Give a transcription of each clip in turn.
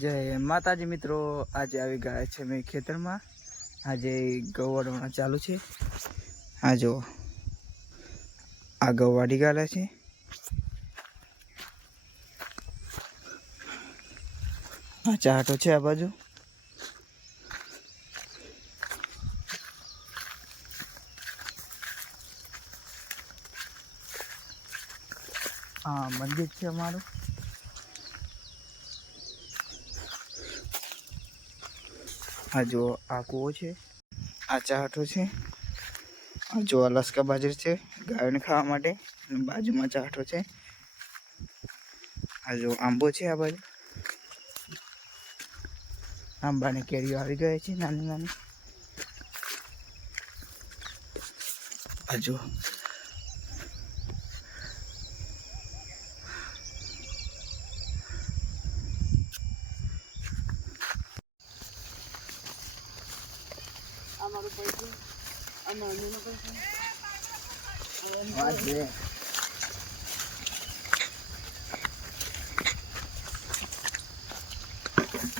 જય માતાજી મિત્રો, આજે આવી ગયા છે મેં ખેતરમાં। આજે ઘઉં વાળવાના ચાલુ છે। આ જો આ ઘઉં વાળી ગાળા છે। આ ચાટો છે આ બાજુ। આ મંદિર છે અમારું। આ જો આ કૂવો છે, આ ચાટો છે। આ જો આ લસકા બાજરી છે ગાયોને ખાવા માટે, બાજુમાં ચાટો છે। આ જો આંબો છે આ બાજુ, આંબાની કેરીઓ આવી ગઈ છે નાની નાની। આ જો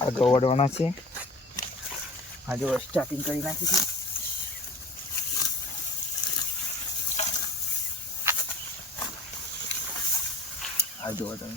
આ ઘઉં વાળવાના છે। આ જો સ્ટાર્ટિંગ કરી નાખી છે। આ જો તમે